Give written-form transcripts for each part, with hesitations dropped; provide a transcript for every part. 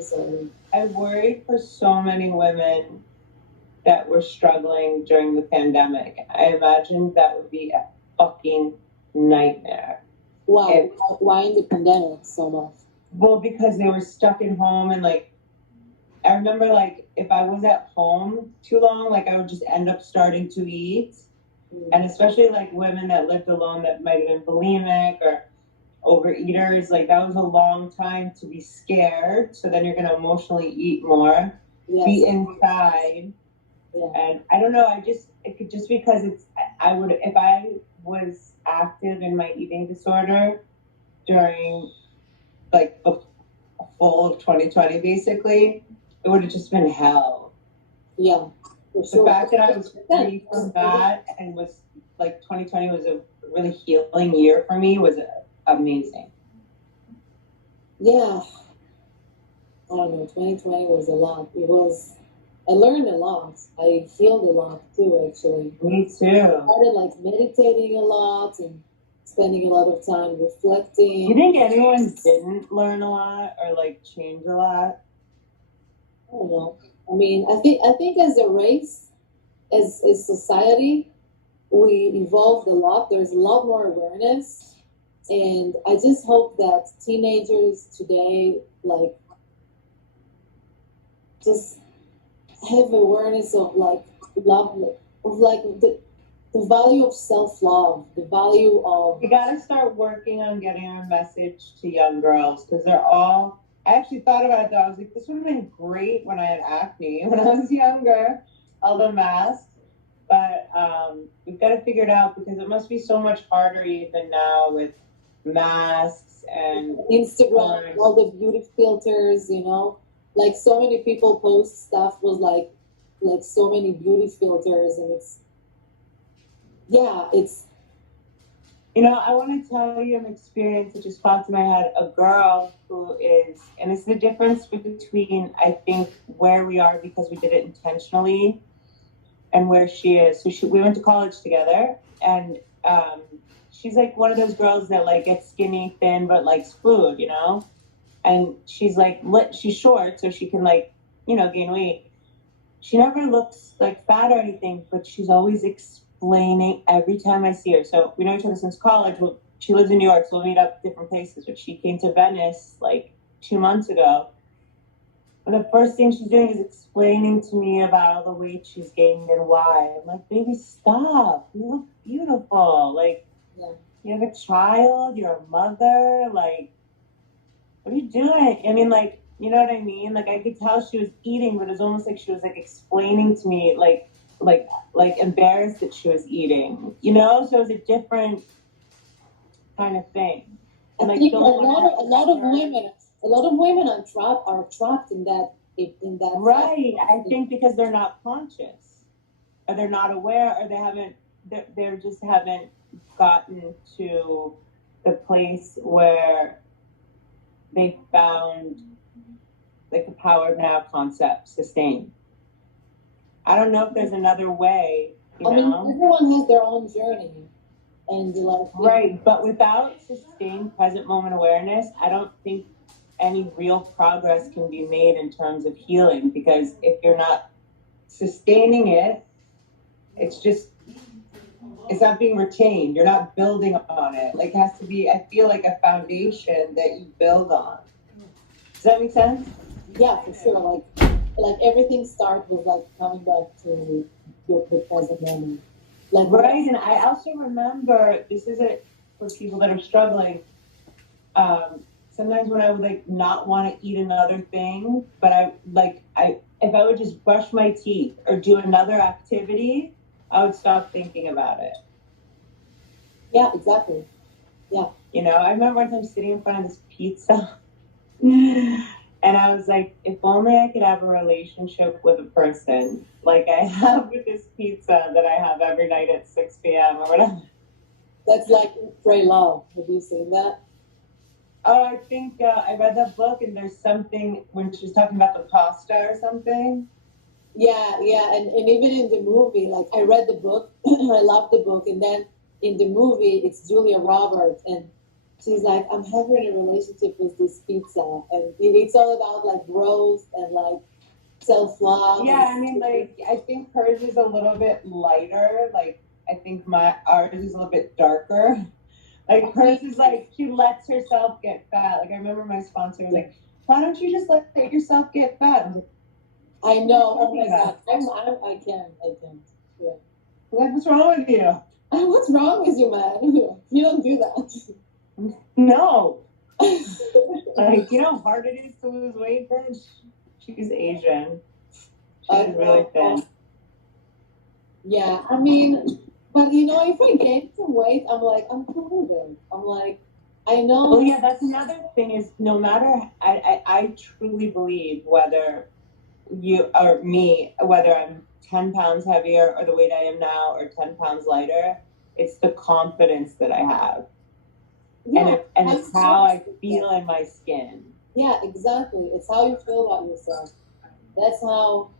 So, I worried for so many women that were struggling during the pandemic. I imagined that would be a fucking nightmare. why? If, Why in the pandemic so much? well, because they were stuck at home and like, I remember like if I was at home too long, like I would just end up starting to eat. And especially like women that lived alone that might have been bulimic or overeaters, like that was a long time to be scared. So then you're going to emotionally eat more, be Yes. inside. Yeah. And I don't know, it could just because I would, if I was active in my eating disorder during like the full of 2020, basically, it would have just been hell. Yeah. For The sure. fact that I was free from that and was like 2020 was a really healing year for me was amazing. Yeah. I don't know. 2020 was a lot. It was. I learned a lot. I healed a lot too. Actually, Me I too. started like meditating a lot and spending a lot of time reflecting. You think anyone didn't learn a lot or like change a lot? I don't know. I mean, I think as a race, as society, we evolved a lot. There's a lot more awareness, and I just hope that teenagers today like just have awareness of like love, of like the value of self-love, the value of. We got to start working on getting our message to young girls because they're all. I actually thought about it though. I was like, this would have been great when I had acne when I was younger, all the masks. But we've got to figure it out because it must be so much harder even now with masks and Instagram, all the beauty filters, like so many people post stuff with like so many beauty filters, and it's. I want to tell you an experience that just popped in my head. A girl who is, and it's the difference between, I think, where we are because we did it intentionally and where she is. So we went to college together, and she's like one of those girls that like gets skinny, thin, but likes food, And she's like, she's short, so she can like, gain weight. She never looks like fat or anything, but she's always explaining every time I see her. So we know each other since college. Well, she lives in New York, so we'll meet up different places. But she came to Venice like 2 months ago. And the first thing she's doing is explaining to me about all the weight she's gained and why. I'm like, baby, stop. You look beautiful. Like, you have a child, you're a mother. Like, what are you doing? I mean, like, you know what I mean? Like, I could tell she was eating, but it was almost like she was like explaining to me, like embarrassed that she was eating, So it was a different kind of thing. And like, a lot of women are trapped in that. Right. I think because they're not conscious, or they're not aware, or they just haven't gotten to the place where they found like the power of now concept sustained. I don't know if there's another way, I mean, everyone has their own journey. And like, right, but without sustained present moment awareness, I don't think any real progress can be made in terms of healing, because if you're not sustaining it, it's not being retained. You're not building on it. Like, it has to be, I feel like, a foundation that you build on. Does that make sense? Yeah, for sure. Like everything starts with like coming back to the present moment. Like, right, and I also remember, this is it for people that are struggling. Sometimes when I would like not want to eat another thing, but if I would just brush my teeth or do another activity, I would stop thinking about it. Yeah, exactly. Yeah. I remember one time sitting in front of this pizza and I was like, if only I could have a relationship with a person like I have with this pizza that I have every night at 6 p.m. or whatever. That's like Pray Love. Have you seen that? Oh, I think I read that book, and there's something when she's talking about the pasta or something. Yeah, and even in the movie, like I read the book, I love the book, and then in the movie it's Julia Roberts, and she's like, I'm having a relationship with this pizza, and it's all about like growth and like self love Yeah, I mean, and like, I think hers is a little bit lighter. Like, I think my ours is a little bit darker. Like, hers is like she lets herself get fat. Like, I remember my sponsor was like, "Why don't you just let yourself get fat?" I was like, I "What are you know. Oh talking my God. about? I can't. I can't. Yeah. Like, what's wrong with you?" What's wrong with you, man? You don't do that. No, like, you know how hard it is to lose weight, bitch. She's Asian. I She's really know. thin. Yeah. I mean, but you know, if I gain some weight, I'm like, I'm cool with it. I'm like, I Well, know. yeah, that's another thing is no matter, I truly believe whether you or me, whether I'm 10 pounds heavier or the weight I am now or 10 pounds lighter, it's the confidence that I have. Yeah. And I'm it's so how I feel in my skin. Yeah, exactly. It's how you feel about yourself. That's how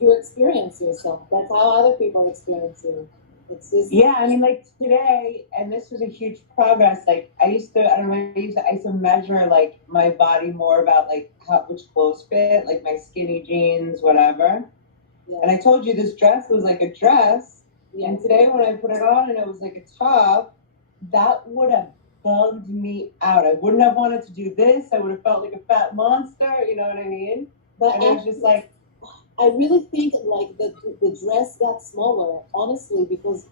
you experience yourself. That's how other people experience you. It's just, Yeah, I mean, like today, and this was a huge progress. Like I don't know, I used to measure like my body more about like how which clothes fit, like my skinny jeans, whatever. And I yes, told you this dress was like a dress. And yes. today when I put it on and it was like a top, that would have bugged me out. I wouldn't have wanted to do this. I would have felt like a fat monster, you know what I mean? But And it was just like, I really think like the dress got smaller, honestly, because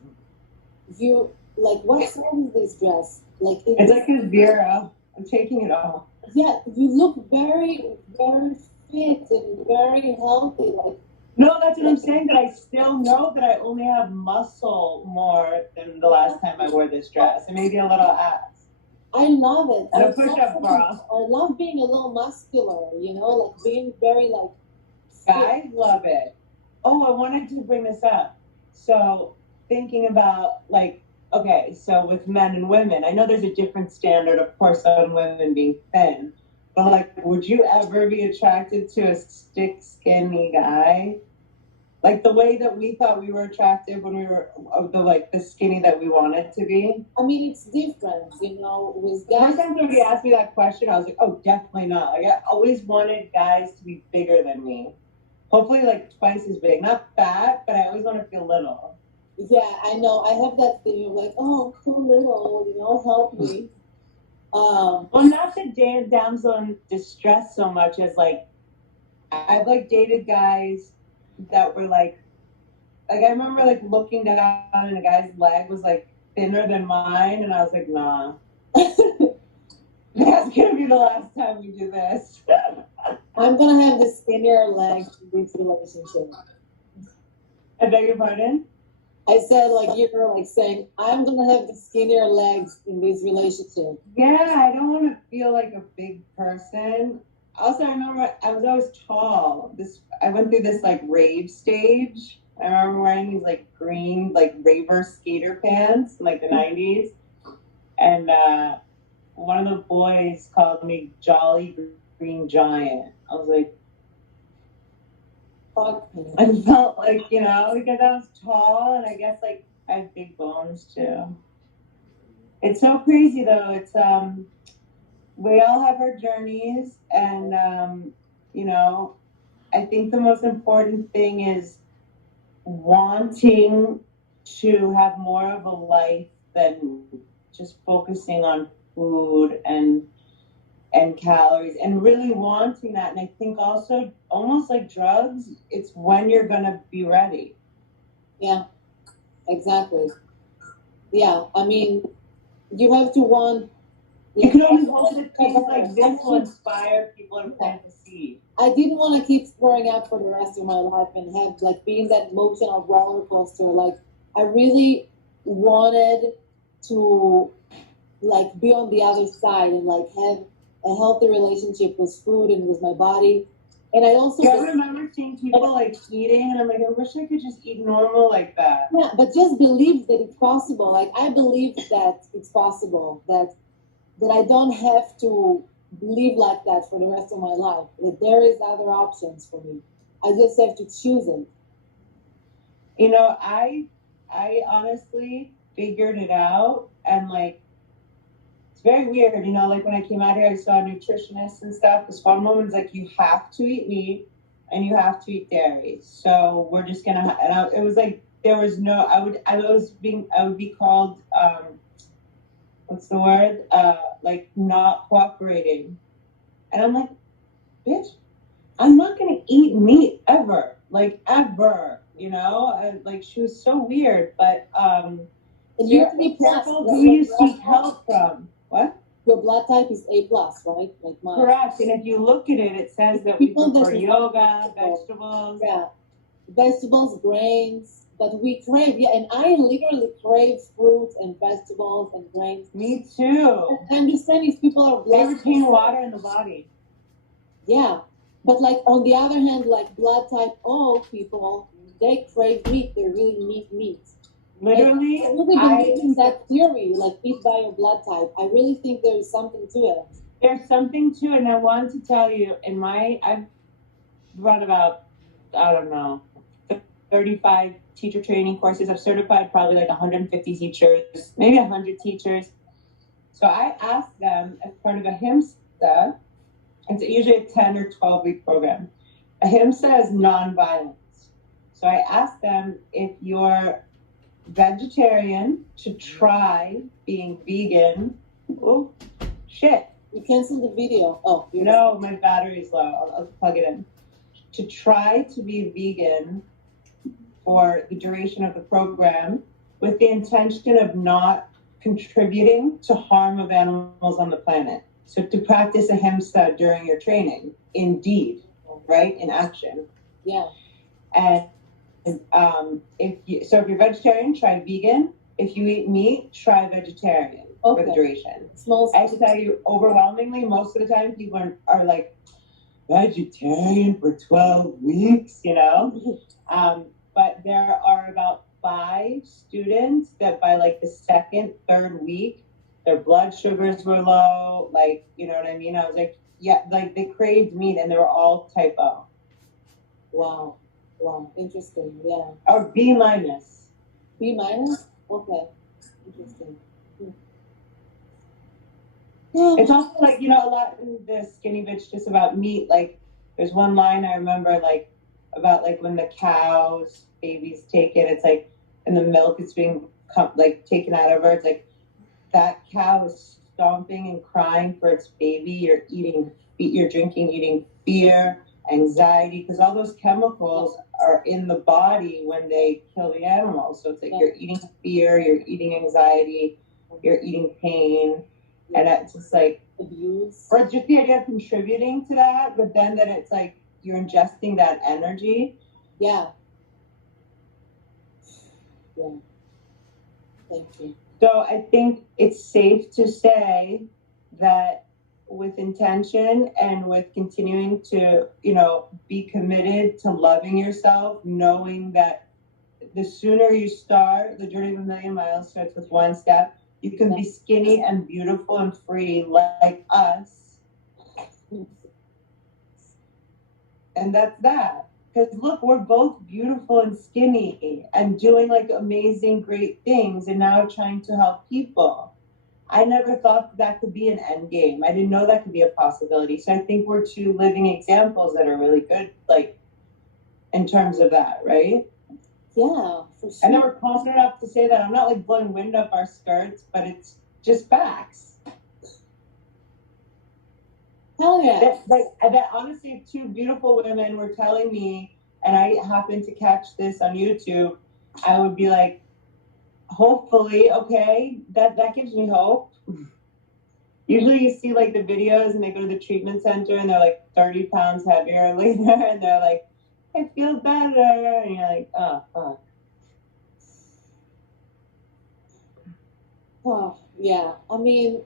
you like what size is this dress? Like it's like a zero. I'm taking it off. yeah, you look very fit and very healthy. No, that's what I'm saying. But I still know that I only have muscle more than the last time I wore this dress, and maybe a little ass I love it. and a push-up bra. I love being a little muscular. You know, like being very like fit. Guys love it. Oh, I wanted to bring this up. So, thinking about like, okay, so with men and women, I know there's a different standard, of course, on women being thin, but like, would you ever be attracted to a stick skinny guy? Like the way that we thought we were attractive when we were the like the skinny that we wanted to be. I mean, it's different, you know, with The first guys. time somebody asked me that question, I was like, oh, definitely not. Like I always wanted guys to be bigger than me. Hopefully, like twice as big. Not fat, but I always want to feel little. Yeah, I know. I have that thing of like, oh, I'm so little, you know, help me. Um, Well, not the damsel in distress so much as like I've like dated guys that were like I remember like looking down and a guy's leg was like thinner than mine, and I was like, nah, that's gonna be the last time we do this. I'm gonna have the skinnier legs in this relationship. I beg your pardon? I said like you were like saying, I'm gonna have the skinnier legs in this relationship. Yeah, I don't want to feel like a big person. Also, I remember I was always tall. This I went through this like rave stage. I remember wearing these like green like raver skater pants in like the '90s, and one of the boys called me Jolly Green Giant. I was like, Fuck me. I felt like because I was tall and I guess like I have big bones too. It's so crazy though. It's we all have our journeys, and you know I think the most important thing is wanting to have more of a life than just focusing on food and calories and really wanting that. And I think also almost like drugs, it's when you're gonna be ready. Yeah, exactly. Yeah, I mean, you have to want. You Like, can only hope that things like I this will inspire people to plant the seed. I didn't want to keep throwing up for the rest of my life and have like being that emotional roller coaster. Like I really wanted to like be on the other side and like have a healthy relationship with food and with my body. And I also Yeah, I remember seeing people like eating, and I'm like, I wish I could just eat normal like that. yeah, but just believe that it's possible. Like I believe that it's possible that I don't have to live like that for the rest of my life. That there is other options for me. I just have to choose it. You know, I honestly figured it out, and like very weird, you know, like when I came out here, I saw nutritionists and stuff. This one woman's like, you have to eat meat and you have to eat dairy. So we're just gonna, it was like, there was no, I would be called, what's the word? Like not cooperating. And I'm like, bitch, I'm not gonna eat meat ever, like ever, you know? Like she was so weird, but, And you have to be careful who you seek help from. What? Your blood type is A plus, right? Like mine. Correct. And if you look at it, it says that we prefer yoga, vegetables. Yeah, vegetables, grains. But we crave, yeah, and I literally crave fruits and vegetables and grains. Me too. I understand if people are blessed. They retain water in the body. Yeah, but like on the other hand, like blood type O people, they crave meat. They really need meat. Literally, I really believe in that theory, like eat by your blood type. I really think there's something to it. There's something to it, and I wanted to tell you, I've run about, I don't know, 35 teacher training courses. I've certified probably like 150 teachers, maybe 100 teachers. So I asked them as part of a HIMSA, it's usually a 10 or 12-week program. A HIMSA is nonviolence. So I asked them, if you're vegetarian, to try being vegan. Oh, shit. You canceled the video. Oh, no, my battery's low. I'll plug it in. To try to be vegan for the duration of the program with the intention of not contributing to harm of animals on the planet. So to practice ahimsa during your training, indeed, right, in action. Yeah. And if you're vegetarian, try vegan. If you eat meat, try vegetarian for the duration. I can tell you, overwhelmingly, most of the time, people are like, vegetarian for 12 weeks, you know? But there are about 5 students that by like the second, third week, their blood sugars were low. Like, you know what I mean? I was like, yeah, like they craved meat and they were all type O. Wow. Wow. Interesting. Yeah. Or B minus. B minus? Okay. Interesting. It's also like, you know, a lot in the skinny bitch just about meat. Like there's one line I remember like about like when the cows, babies take it, it's like, and the milk is being like taken out of her. It's like that cow is stomping and crying for its baby. You're drinking, eating fear, anxiety, because all those chemicals are in the body when they kill the animal. So it's like you're eating fear, you're eating anxiety, you're eating pain. And it's just like abuse, or just the idea of contributing to that, but then that it's like you're ingesting that energy. Yeah. Yeah. Thank you. So I think it's safe to say that with intention and with continuing to, you know, be committed to loving yourself, knowing that the sooner you start, the journey of a million miles starts with one step. You can be skinny and beautiful and free like us. And that's that. Because look, we're both beautiful and skinny and doing like amazing, great things and now trying to help people. I never thought that could be an end game. I didn't know that could be a possibility. So I think we're 2 living examples that are really good, like in terms of that, right? Yeah, for sure. And then we're confident enough to say that. I'm not like blowing wind up our skirts, but it's just facts. Hell yeah. That honestly, 2 beautiful women were telling me, and I happened to catch this on YouTube, I would be like, hopefully, okay, that gives me hope. Usually you see like the videos and they go to the treatment center and they're like 30 pounds heavier later and they're like, I feel better. And you're like, oh, fuck. Oh, yeah. I mean,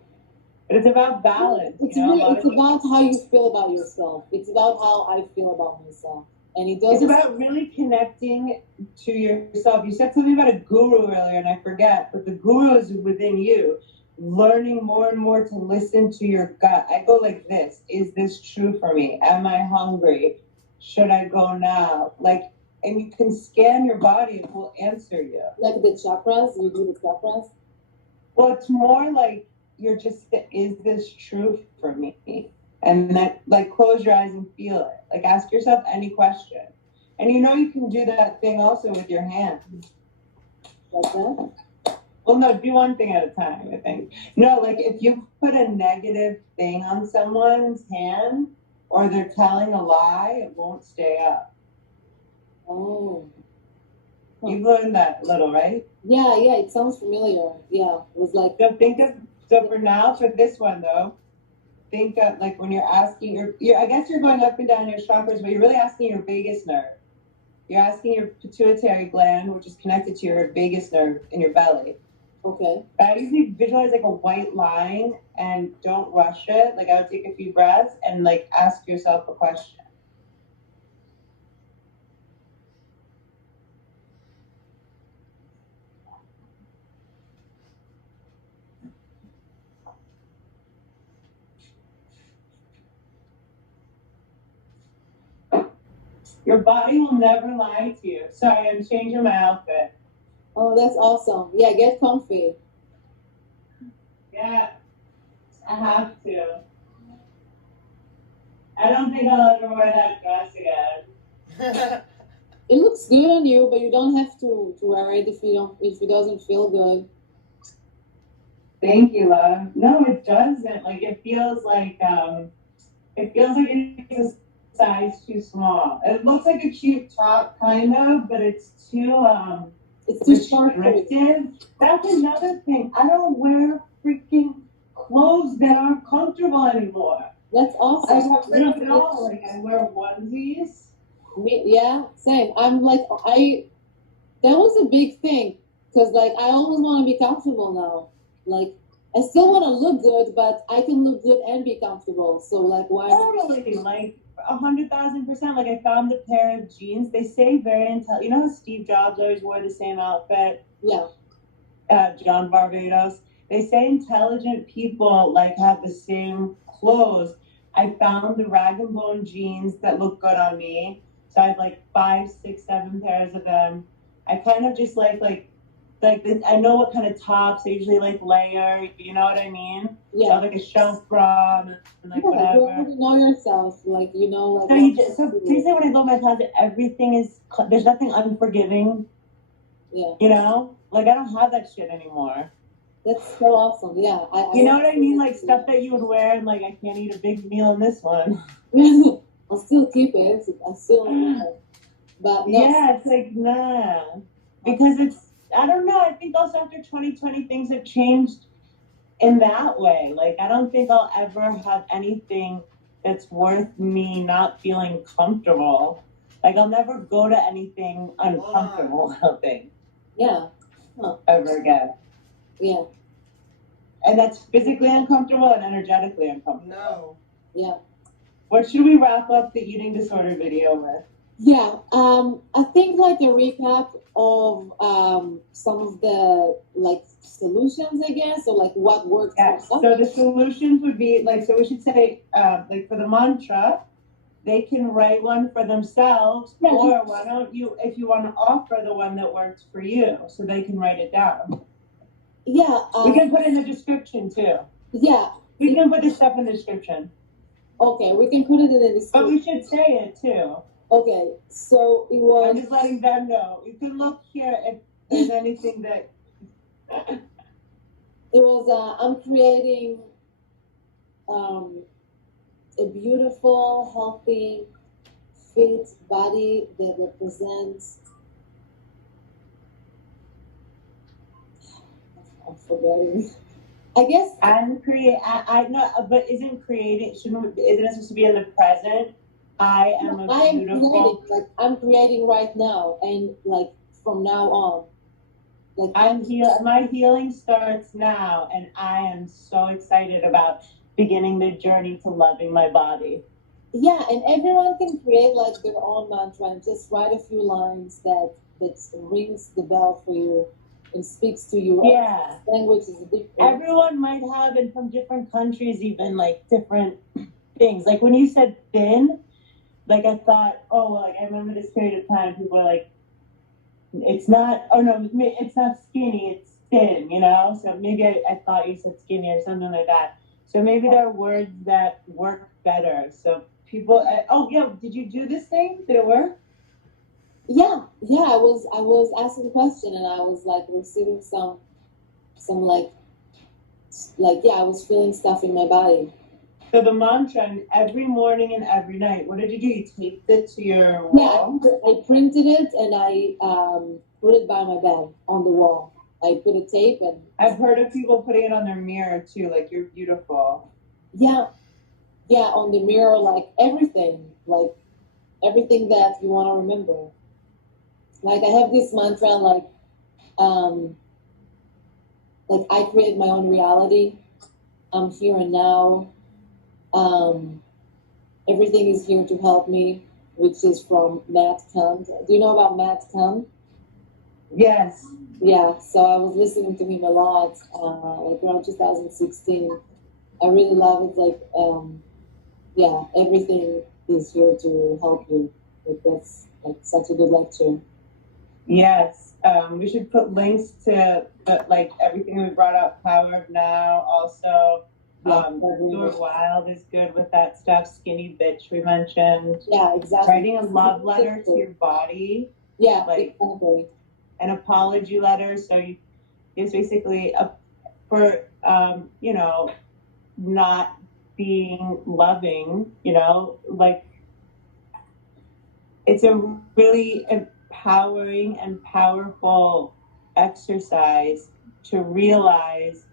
but it's about balance. It's about how you feel about yourself. It's about how I feel about myself. And it's about really connecting to yourself. You said something about a guru earlier, and I forget, but the guru is within you. Learning more and more to listen to your gut. I go like this. Is this true for me? Am I hungry? Should I go now? Like, and you can scan your body, it will answer you. Like the chakras, you do the chakras? Well, it's more like you're just, is this true for me? And that, like, close your eyes and feel it. Like, ask yourself any question. And you know you can do that thing also with your hands. Like that? Well, no, do one thing at a time, I think. No, like if you put a negative thing on someone's hand or they're telling a lie, it won't stay up. Oh. You've learned that a little, right? Yeah, yeah, it sounds familiar. Yeah, it was like. So for now, for this one though, think of like when you're asking I guess you're going up and down your chakras, but you're really asking your vagus nerve. You're asking your pituitary gland, which is connected to your vagus nerve in your belly. Okay. I usually visualize like a white line and don't rush it. Like I would take a few breaths and like ask yourself a question. Your body will never lie to you. Sorry, I'm changing my outfit. Oh, that's awesome. Yeah, get comfy. Yeah, I have to. I don't think I'll ever wear that dress again. It looks good on you, but you don't have to wear it if it doesn't feel good. Thank you, love. No, it doesn't. Like it feels like it's a size too small. It looks like a cute top, kind of, but it's too It's too short. restrictive. That's another thing. I don't wear freaking clothes that aren't comfortable anymore. That's awesome. I don't really know. Like I wear onesies. Yeah, same. I'm like that was a big thing because like I always want to be comfortable now. Like I still want to look good, but I can look good and be comfortable. So like why? Totally, like 100,000%. Like I found a pair of jeans. They say very intelligent. You know how Steve Jobs always wore the same outfit? Yeah. John Barbados. They say intelligent people like have the same clothes. I found the rag and bone jeans that look good on me. So I have like 5, 6, 7 pairs of them. I kind of just like this, I know what kind of tops I usually like layer. You know what I mean? Yeah. So I have like a shelf bra and like Yeah, whatever. you already know yourself, like you know. Like, So basically, when I go in my closet, everything is there's nothing unforgiving. Yeah. You know, like I don't have that shit anymore. That's so awesome. Yeah. You know what I mean? Like stuff that you would wear, and like I can't eat a big meal in this one. I'll still keep it. I still. But no. Yeah, it's like nah, because it's I don't know. I think also after 2020, things have changed in that way. Like I don't think I'll ever have anything that's worth me not feeling comfortable. Like I'll never go to anything uncomfortable. I don't think. Yeah. Ever again. Yeah. And that's physically uncomfortable and energetically uncomfortable. No. Yeah. What should we wrap up the eating disorder video with? Yeah. I think like a recap of some of the like solutions, I guess, or like what works. Yes. So the solutions would be like, so we should say like for the mantra, they can write one for themselves, or why don't you, if you want to offer the one that works for you, so they can write it down. Yeah. We can put in the description too. Yeah. We can put this stuff in the description. Okay, we can put it in the description. But we should say it too. Okay, so it was. I'm just letting them know. You can look here if there's anything that. It was. I'm creating a beautiful, healthy, fit body that represents. I'm forgetting. I guess I'm create. I know, but isn't creating? Isn't it supposed to be in the present? I am a beautiful. I'm creating right now, and like from now on. Like my healing starts now, and I am so excited about beginning the journey to loving my body. Yeah, and everyone can create like their own mantra and just write a few lines that rings the bell for you and speaks to you. Yeah, language is different. Everyone might have, and from different countries, even like different things. Like when you said thin, like I thought, oh, like I remember this period of time, people were like, it's not, oh no, it's not skinny, it's thin, you know? So maybe I thought you said skinny or something like that. So maybe there are words that work better. So people, oh yeah, did you do this thing? Did it work? Yeah, yeah. I was asking the question, and I was like receiving some like yeah, I was feeling stuff in my body. So the mantra every morning and every night. What did you do? You taped it to your Yeah, wall. I printed it and I put it by my bed on the wall. I put a tape and I've heard of people putting it on their mirror too, like you're beautiful. yeah, yeah, on the mirror, like everything that you want to remember. Like I have this mantra, um, like I create my own reality. I'm here and now. Um, everything is here to help me, which is from Matt Kant. Do you know about Matt Kant? Yes. Yeah, so I was listening to him a lot, like around 2016. I really love it. Yeah, everything is here to help you. Like that's like such a good lecture. Yes. We should put links to like everything we brought up, Power of Now, also Yeah, I agree Stuart with. Wilde is good with that stuff. Skinny Bitch we mentioned. Yeah, exactly. Writing a love letter to your body, Yeah, like exactly. an apology letter. So you it's basically a for you know, not being loving, you know, like it's a really empowering and powerful exercise to realize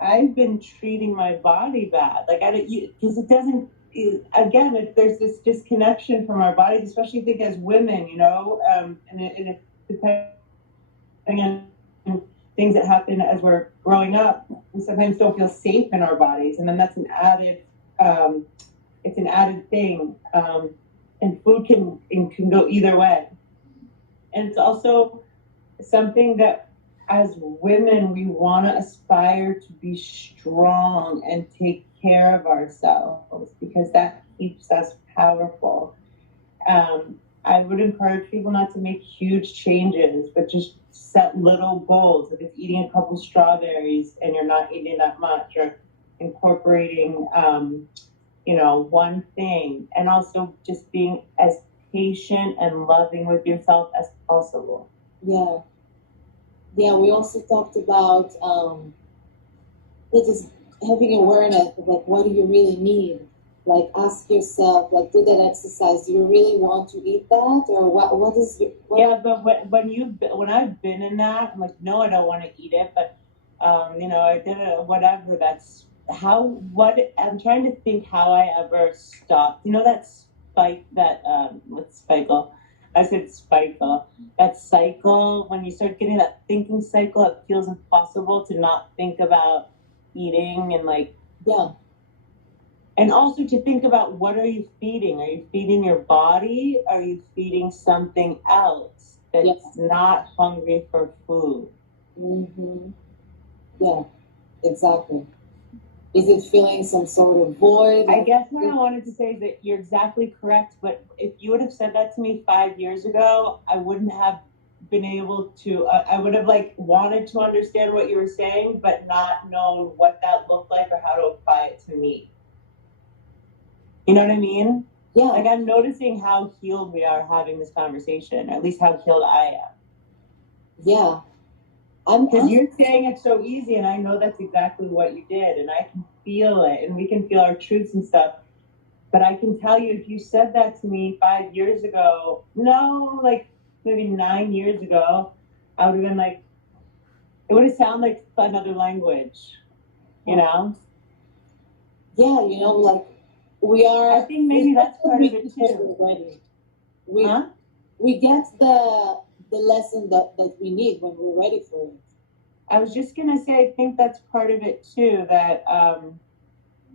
I've been treating my body bad. Like I don't, because it doesn't. Again, there's this disconnection from our bodies, especially I think as women, you know, and it depending on things that happen as we're growing up, we sometimes don't feel safe in our bodies, and then that's an added, um, it's an added thing. And food can go either way, and it's also something that as women we want to aspire to be strong and take care of ourselves because that keeps us powerful. I would encourage people not to make huge changes, but just set little goals. If it's eating a couple strawberries and you're not eating that much, or incorporating, you know, one thing, and also just being as patient and loving with yourself as possible. Yeah, yeah. We also talked about just having awareness of like what do you really need. Like ask yourself, like do that exercise. Do you really want to eat that, or what is your what? Yeah, but when I've been in that, I'm like, no, I don't want to eat it, but you know, I did it, whatever. That's how. What I'm trying to think how I ever stopped. You know that spike that what's spikel? I said spikel. That cycle when you start getting that thinking cycle, it feels impossible to not think about eating and like Yeah, and also to think about what are you feeding? Are you feeding your body? Are you feeding something else yeah. that's not hungry for food? Mm-hmm. Yeah, exactly. Is it filling some sort of void? I Like, guess what I wanted to say is that you're exactly correct, but if you would have said that to me 5 years ago, I wouldn't have been able to, I would have like wanted to understand what you were saying, but not known what that looked like or how to apply it to me. You know what I mean? yeah, Like I'm noticing how healed we are having this conversation, or at least how healed I am. yeah. Because I'm you're saying it so easy, and I know that's exactly what you did, and I can feel it, and we can feel our truths and stuff. But I can tell you, if you said that to me 5 years ago, no, like maybe 9 years ago, I would have been like, it would have sounded like another language, you know? yeah, like I think we maybe get that's what part we of it need when too. we're ready. We Huh? we get the lesson that we need when we're ready for it. I was just gonna say, I think that's part of it too, that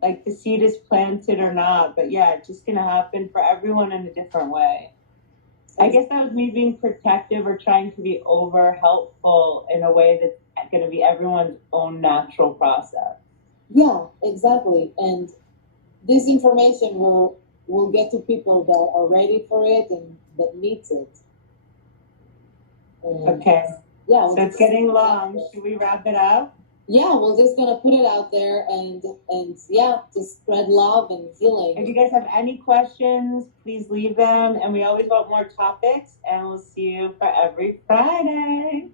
like the seed is planted or not, but yeah, it's just gonna happen for everyone in a different way. I And guess that was me being protective or trying to be over helpful in a way that's going to be everyone's own natural process. yeah, exactly. And this information will get to people that are ready for it and that needs it. And Okay. yeah, So it's getting long. Should we wrap it up? Yeah, we're just gonna put it out there and yeah, just spread love and healing. If you guys have any questions, please leave them. And we always want more topics. And we'll see you for every Friday.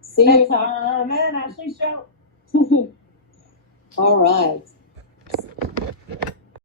See you. The Tohm and Ashley Show. All right.